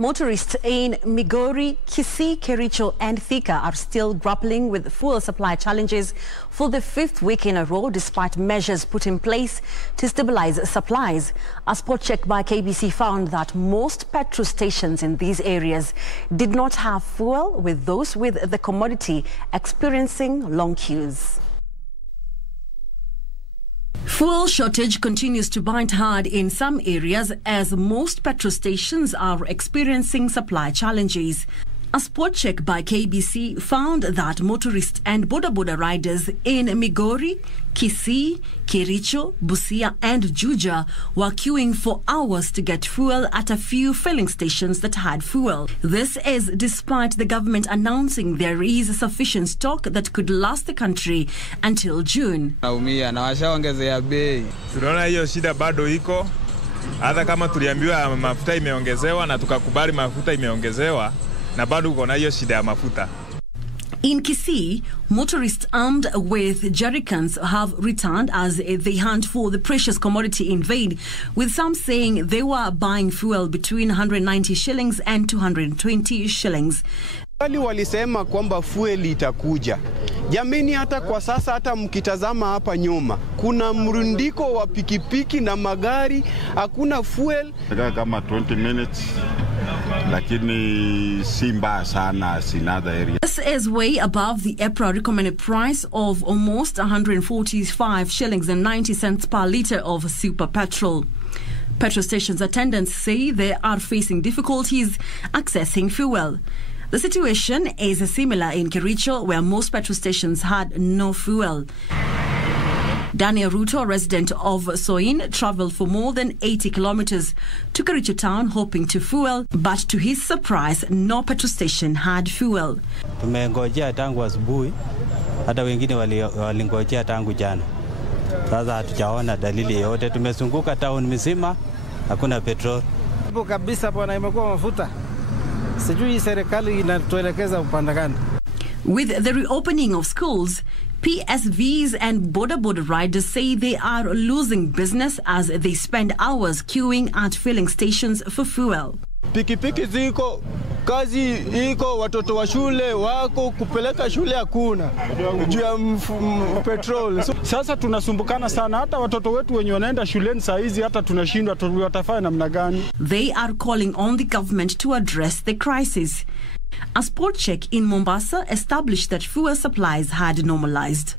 Motorists in Migori, Kisii, Kericho and Thika are still grappling with fuel supply challenges for the fifth week in a row, despite measures put in place to stabilize supplies. A spot check by KBC found that most petrol stations in these areas did not have fuel, with those with the commodity experiencing long queues. Fuel shortage continues to bite hard in some areas as most petrol stations are experiencing supply challenges. A spot check by KBC found that motorists and boda riders in Migori, Kisii, Kericho, Busia and Juja were queuing for hours to get fuel at a few filling stations that had fuel. This is despite the government announcing there is sufficient stock that could last the country until June. Tunaona hiyo shida bado iko, hata kama tuliambiwa mafuta imeongezewa na tukakubali mafuta imeongezewa, na bado uko na hiyo shida ya mafuta. In Kisii, motorists armed with jerrycans have returned as they hunt for the precious commodity in vain, with some saying they were buying fuel between 190 shillings and 220 shillings. Walisema kwamba fuel itakuja. Jameni, hata kwa sasa, hata mkitazama hapa nyuma, kuna mrundiko wa pikipiki na magari, hakuna fuel. Kama 20 minutes, lakini si mbaya sana as in other areas. This is way above the April recommended price of almost 145 shillings and 90 cents per litre of super petrol. Petrol stations attendants say they are facing difficulties accessing fuel. The situation is similar in Kericho, where most petrol stations had no fuel. Daniel Ruto, a resident of Soin, travelled for more than 80 kilometers to Kericho town hoping to fuel, but to his surprise, no petrol station had fuel. Tumengojea tangu asubuhi, hata wengine walingojea tangu jana. Sasa hatujaona dalili yote, tumezunguka town mzima, hakuna petrol. Hapo kabisa bwana, imekuwa mafuta. Sijui serikali inatuelekeza upande gani. With the reopening of schools, PSVs and boda riders say they are losing business as they spend hours queuing at filling stations for fuel. Pikipiki ziko, kazi iko, watoto wa shule wako, kupeleka shule hakuna juu ya petrol. Sasa tunasumbukana sana, hata watoto wetu wenye wanaenda shuleni saa hizi hata tunashindwa watafanya namna gani. They are calling on the government to address the crisis. A spot check in Mombasa established that fuel supplies had normalized.